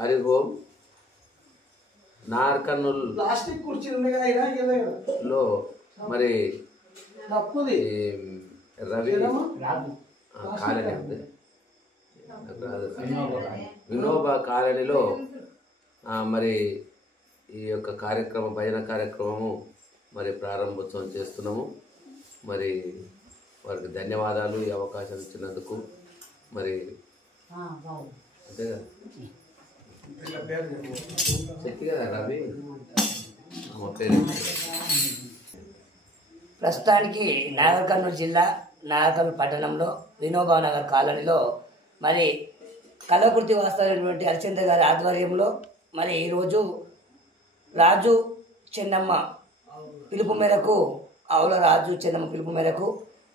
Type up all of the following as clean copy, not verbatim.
హరి ఓం. నార్కర్నూల్ plastic కుర్చీలో మరి Ravi colony ఉంది, వినోబా కాలనీలో మరి ఈ యొక్క కార్యక్రమం, భజన కార్యక్రమము మరి ప్రారంభోత్సవం చేస్తున్నాము. మరి వారికి ధన్యవాదాలు ఈ అవకాశం ఇచ్చినందుకు. మరి అంతే కదా శక్తి కదా రవి మా పేరు. ప్రస్తుతానికి నాగర్ కర్నూలు జిల్లా నాగర్ కర్నూలు పట్టణంలో వినోబా నగర్ కాలనీలో మరి కళాకృతి వాస్తవమైనటువంటి హరిచంద్ర గారి ఆధ్వర్యంలో మరి ఈరోజు రాజు చెన్నమ్మ పిలుపు మేరకు, ఆవుల రాజు చెన్నమ్మ పిలుపు మేరకు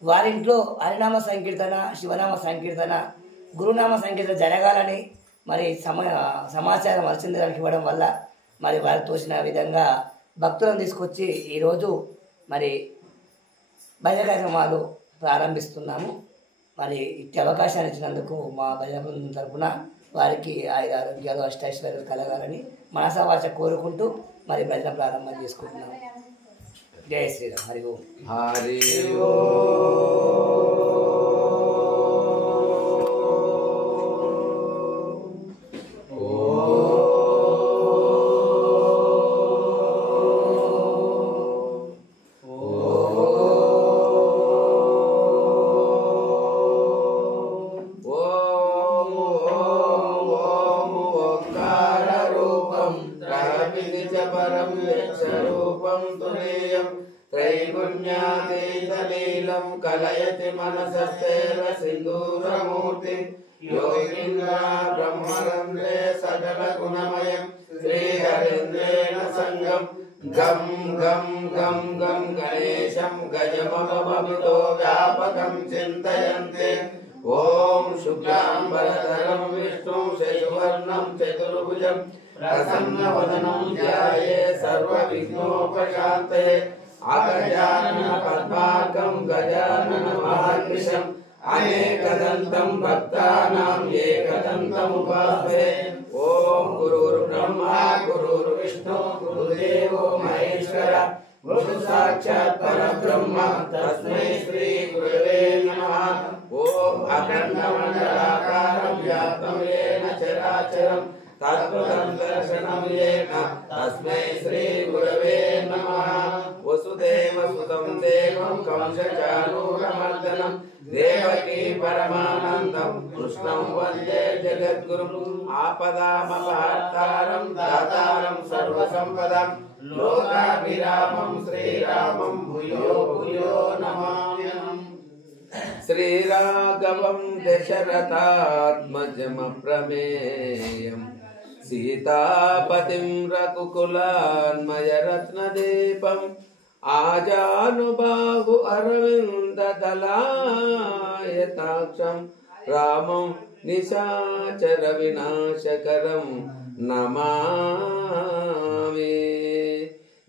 వారింట్లో హరినామ సంకీర్తన, శివనామ సంకీర్తన, గురునామ సంకీర్తన జరగాలని మరి సమాచారం హరిచంద్ర గారికి ఇవ్వడం వల్ల మరి వారికి తోచిన విధంగా భక్తులను తీసుకొచ్చి ఈరోజు మరి భజన కార్యక్రమాలు ప్రారంభిస్తున్నాము. మరి ఇట్టి అవకాశాన్ని ఇచ్చినందుకు మా భజన బృందం తరఫున వారికి ఆరోగ్యాలు అష్టైశ్వర్యాలు కలగాలని మనసావాచ కోరుకుంటూ మరి భజన ప్రారంభం చేసుకుంటున్నాము. జై శ్రీరామ్. హరి ఓం. హరి त्रैगुण्यातीतलीलं कलयति मनसस्तेव सिन्दूरमूर्तिं योगीन्द्रा ब्रह्मरन्ध्रे सकलगुणमयं श्रीहरीन्द्रेण सङ्गं गं गं गं गं गणेशं गजमममितो व्यापकं चिन्तयन्ते। ॐ शुक्लाम्बरधरं विष्णुं शशिवर्णं चतुर्भुजं प्रसन्नवदनं ध्याये सर्वविघ्नोपशान्तये। अगजानन पद्मार्कं गजानन महार्निशम् अनेकदन्तं भक्तानां एकदन्तमुपास्महे। ॐ गुरुर्ब्रह्मा गुरुर्विष्णु गुरुदेवो महेश्वर गुरु साक्षात् परब्रह्म तस्मै श्री गुरवे नमः। ॐ अखण्डमण्डलाकारं व्याप्तं येन चराचरं तत्त्वं दर्शनं येन तस्मै श्री गुरवे नमः। वसुदेवसुतं देवं कंसचाणूरमर्दनं देवकी परमानन्दं कृष्णं वन्दे जगद्गुरुम्। आपदामपहर्तारं दातारं सर्वसम्पदां लोकाभिरामं श्रीरामं भूयो भूयो नमाम्यहम्। श्रीराघवं दशरथात्मजमप्रमेयम् सीतापतिं रघुकुलान्मयरत्नदीपम् आजानुबाहु अरविन्ददलायताक्षं रामं निशाचर विनाशकरं नमामि।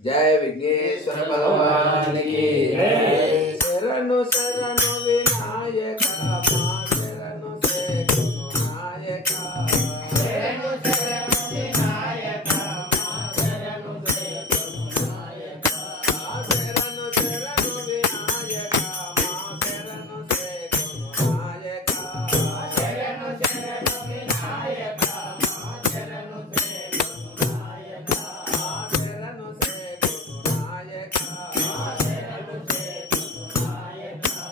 जय विघ्नेश्वर भगवान की जय। शरणु शरणु विनायका मां शरणु से गुरुनायका। शरणु शरणु विनायका मां शरणु से गुरुनायका। शरणु शरणु विनायका मां शरणु से गुरुनायका। शरणु शरणु विनायका मां शरणु से गुरुनायका। शरणु से गुरुनायका शरणु से गुरुनायका।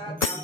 శరణు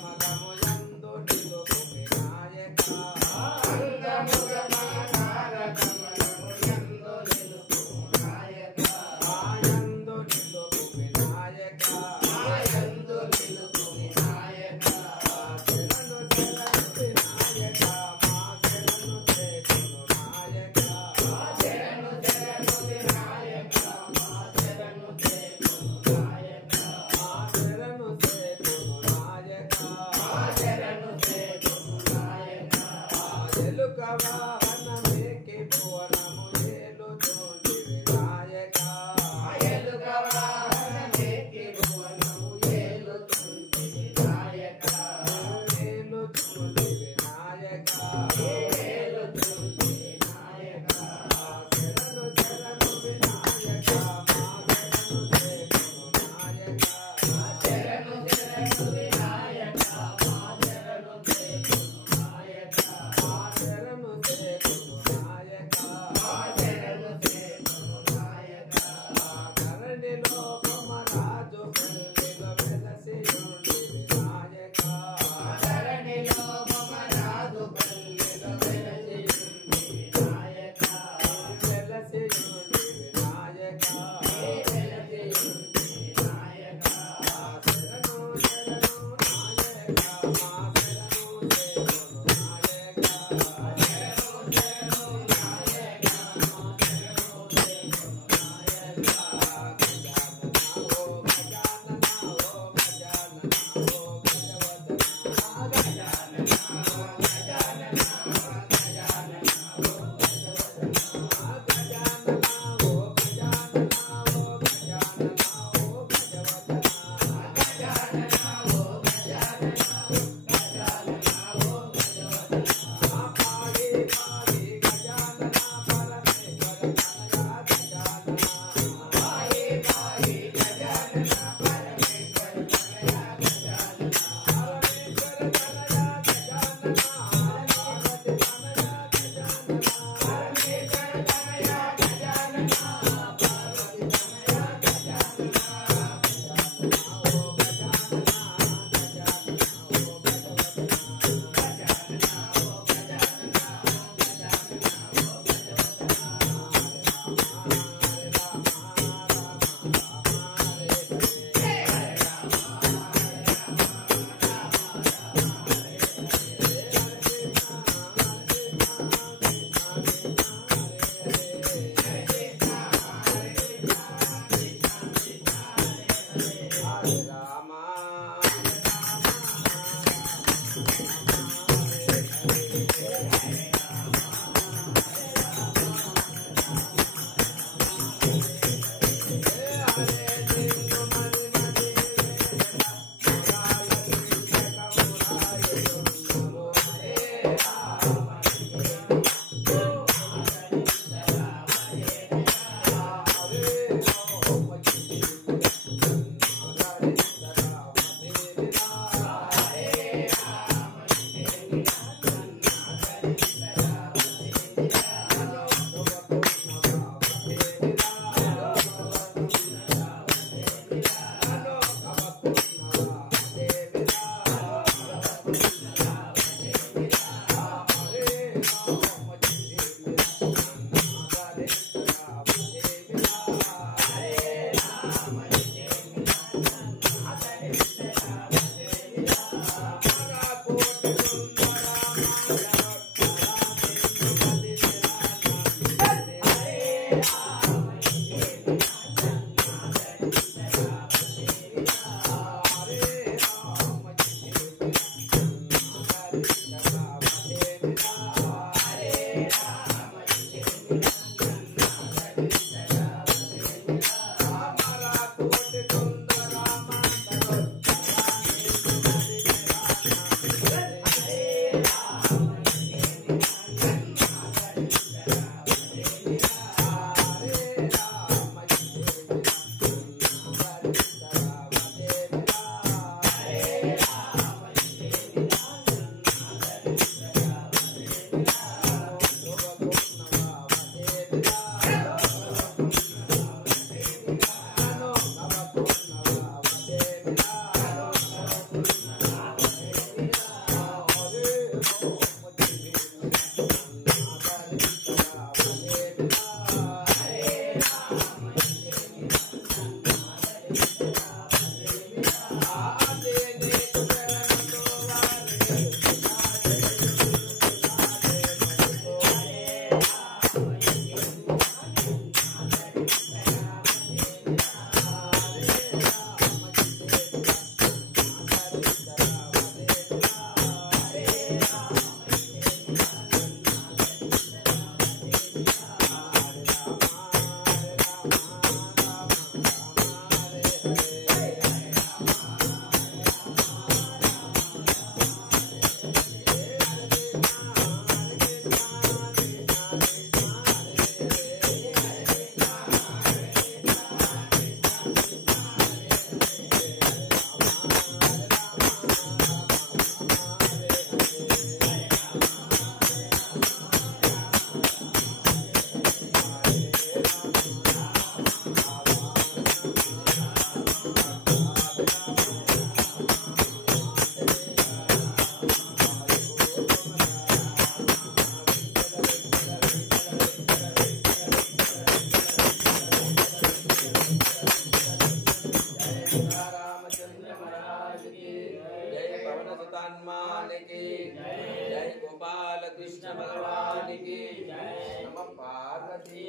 हनुमान की जय गोपाल कृष्ण भगवान की नमः पार्वती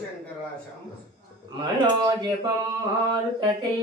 शंकरा मनोजपम मारुतते